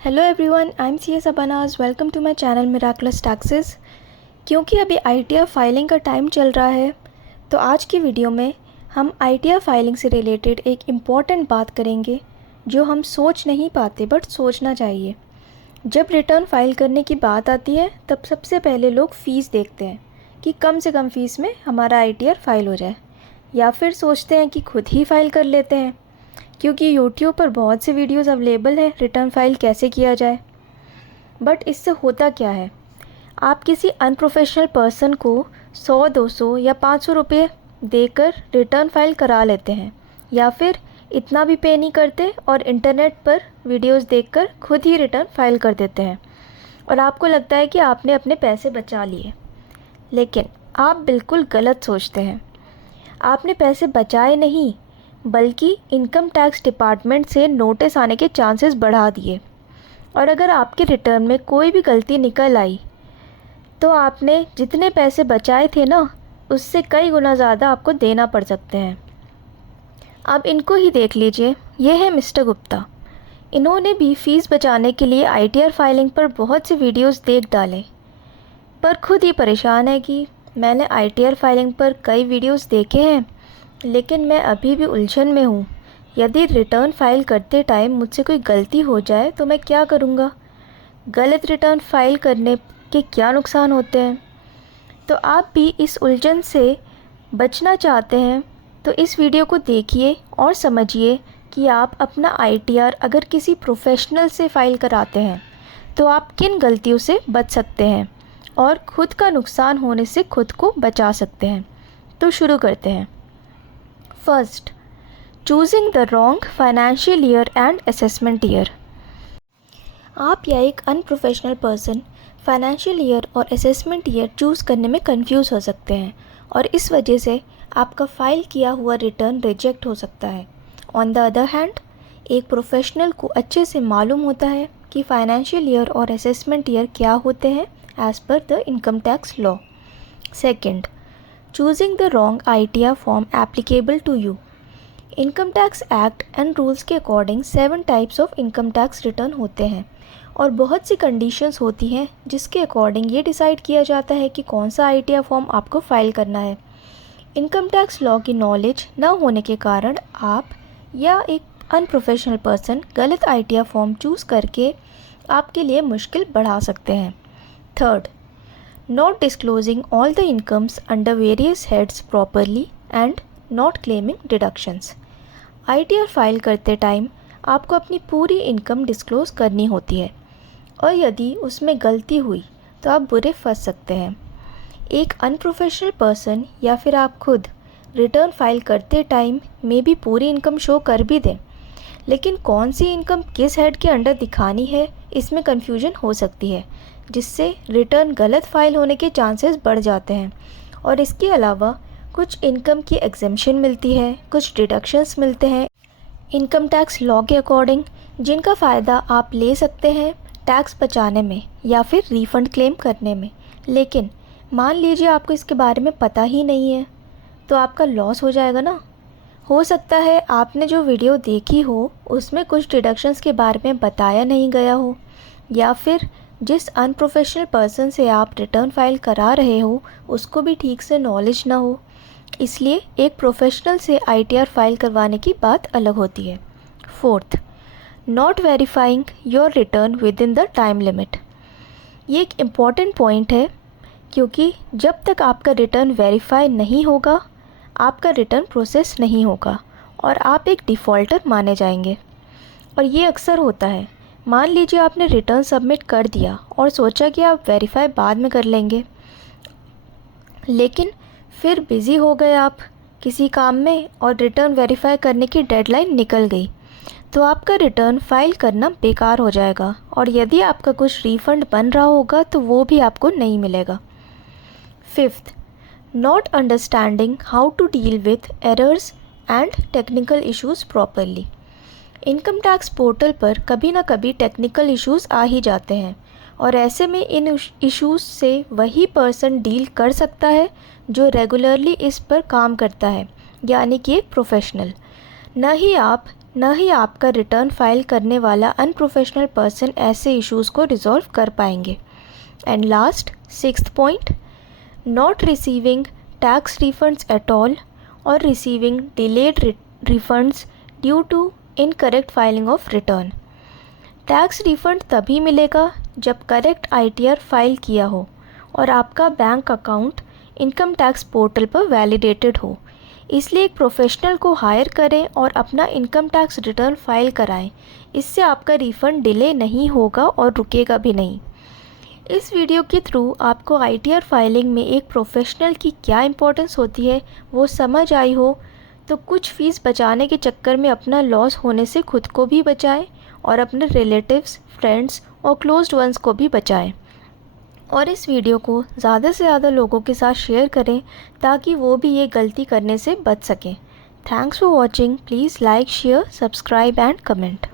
Hello everyone, I am C S अबानाज। Welcome to my channel miraculous taxes. क्योंकि अभी ITR filing का time चल रहा है, तो आज की वीडियो में हम आईटीआर फाइलिंग से रिलेटेड एक इम्पॉर्टेंट बात करेंगे जो हम सोच नहीं पाते बट सोचना चाहिए। जब रिटर्न फाइल करने की बात आती है तब सबसे पहले लोग फ़ीस देखते हैं कि कम से कम फ़ीस में हमारा आईटीआर फाइल हो जाए, या फिर सोचते हैं कि खुद ही फाइल कर लेते हैं क्योंकि यूट्यूब पर बहुत से वीडियोस अवेलेबल है रिटर्न फाइल कैसे किया जाए। बट इससे होता क्या है, आप किसी अनप्रोफेशनल पर्सन को 100, 200 या 500 रुपये देकर रिटर्न फाइल करा लेते हैं, या फिर इतना भी पे नहीं करते और इंटरनेट पर वीडियोस देखकर खुद ही रिटर्न फाइल कर देते हैं और आपको लगता है कि आपने अपने पैसे बचा लिए। लेकिन आप बिल्कुल गलत सोचते हैं। आपने पैसे बचाए नहीं, बल्कि इनकम टैक्स डिपार्टमेंट से नोटिस आने के चांसेस बढ़ा दिए। और अगर आपके रिटर्न में कोई भी गलती निकल आई तो आपने जितने पैसे बचाए थे ना, उससे कई गुना ज़्यादा आपको देना पड़ सकते हैं। अब इनको ही देख लीजिए, ये है मिस्टर गुप्ता। इन्होंने भी फ़ीस बचाने के लिए आईटीआर फाइलिंग पर बहुत से वीडियोस देख डाले, पर खुद ही परेशान है कि मैंने आईटीआर फाइलिंग पर कई वीडियोस देखे हैं, लेकिन मैं अभी भी उलझन में हूँ। यदि रिटर्न फाइल करते टाइम मुझसे कोई गलती हो जाए तो मैं क्या करूँगा? गलत रिटर्न फाइल करने के क्या नुकसान होते हैं? तो आप भी इस उलझन से बचना चाहते हैं तो इस वीडियो को देखिए और समझिए कि आप अपना आईटीआर अगर किसी प्रोफेशनल से फ़ाइल कराते हैं तो आप किन गलतियों से बच सकते हैं और खुद का नुकसान होने से खुद को बचा सकते हैं। तो शुरू करते हैं। First, choosing the wrong financial year and assessment year. आप या एक अनप्रोफेशनल पर्सन फाइनेंशियल ईयर और असेसमेंट ईयर चूज़ करने में कंफ्यूज हो सकते हैं और इस वजह से आपका फ़ाइल किया हुआ रिटर्न रिजेक्ट हो सकता है। ऑन द अदर हैंड, एक प्रोफेशनल को अच्छे से मालूम होता है कि फाइनेंशियल ईयर और असेसमेंट ईयर क्या होते हैं as per the income tax law. Second, choosing the wrong ITR form applicable to you। Income tax act and rules के according 7 types of income tax return होते हैं और बहुत सी कंडीशंस होती हैं जिसके अकॉर्डिंग ये डिसाइड किया जाता है कि कौन सा ITR फॉर्म आपको फ़ाइल करना है। इनकम टैक्स लॉ की नॉलेज न होने के कारण आप या एक अनप्रोफेशनल पर्सन गलत ITR फॉर्म चूज़ करके आपके लिए मुश्किल बढ़ा सकते हैं। Third, not disclosing all the incomes under various heads properly and not claiming deductions। ITR file करते टाइम आपको अपनी पूरी इनकम डिस्क्लोज़ करनी होती है और यदि उसमें गलती हुई तो आप बुरे फंस सकते हैं। एक अनप्रोफेशनल पर्सन या फिर आप खुद रिटर्न फाइल करते टाइम में भी पूरी इनकम शो कर भी दें, लेकिन कौन सी इनकम किस हेड के अंडर दिखानी है इसमें कन्फ्यूजन हो सकती है, जिससे रिटर्न गलत फाइल होने के चांसेस बढ़ जाते हैं। और इसके अलावा कुछ इनकम की एग्जेम्पशन मिलती है, कुछ डिडक्शंस मिलते हैं इनकम टैक्स लॉ के अकॉर्डिंग, जिनका फ़ायदा आप ले सकते हैं टैक्स बचाने में या फिर रिफ़ंड क्लेम करने में। लेकिन मान लीजिए आपको इसके बारे में पता ही नहीं है, तो आपका लॉस हो जाएगा ना। हो सकता है आपने जो वीडियो देखी हो उसमें कुछ डिडक्शंस के बारे में बताया नहीं गया हो, या फिर जिस अनप्रोफेशनल पर्सन से आप रिटर्न फाइल करा रहे हो उसको भी ठीक से नॉलेज ना हो। इसलिए एक प्रोफेशनल से आईटीआर फाइल करवाने की बात अलग होती है। Fourth, not verifying your return with in the time limit. ये एक इम्पॉर्टेंट पॉइंट है, क्योंकि जब तक आपका रिटर्न वेरीफाई नहीं होगा आपका रिटर्न प्रोसेस नहीं होगा और आप एक डिफ़ॉल्टर माने जाएंगे। और ये अक्सर होता है। मान लीजिए आपने रिटर्न सबमिट कर दिया और सोचा कि आप वेरीफाई बाद में कर लेंगे, लेकिन फिर बिज़ी हो गए आप किसी काम में और रिटर्न वेरीफाई करने की डेडलाइन निकल गई, तो आपका रिटर्न फाइल करना बेकार हो जाएगा और यदि आपका कुछ रिफ़ंड बन रहा होगा तो वो भी आपको नहीं मिलेगा। Fifth, not understanding how to deal with errors and technical issues properly. Income tax portal पर कभी ना कभी टेक्निकल इश्यूज़ आ ही जाते हैं और ऐसे में इन इश्यूज़ से वही पर्सन डील कर सकता है जो रेगुलरली इस पर काम करता है, यानी कि एक प्रोफेशनल। न ही आप न ही आपका रिटर्न फाइल करने वाला अनप्रोफेशनल पर्सन ऐसे इश्यूज़ को रिजॉल्व कर पाएंगे। And last 6th point, not receiving tax refunds at all और receiving delayed refunds due to incorrect filing of return. Tax refund तभी मिलेगा जब करेक्ट ITR फाइल किया हो और आपका bank account income tax portal पर वैलिडेटेड हो। इसलिए एक प्रोफेशनल को हायर करें और अपना इनकम टैक्स रिटर्न फाइल कराएं। इससे आपका रिफ़ंड डिले नहीं होगा और रुकेगा भी नहीं। इस वीडियो के थ्रू आपको ITR फाइलिंग में एक प्रोफेशनल की क्या इंपॉर्टेंस होती है वो समझ आई हो तो कुछ फ़ीस बचाने के चक्कर में अपना लॉस होने से खुद को भी बचाएं और अपने रिलेटिव्स, फ्रेंड्स और क्लोज्ड वंस को भी बचाएं। और इस वीडियो को ज़्यादा से ज़्यादा लोगों के साथ शेयर करें ताकि वो भी ये गलती करने से बच सकें। Thanks for watching. Please like, share, subscribe and comment.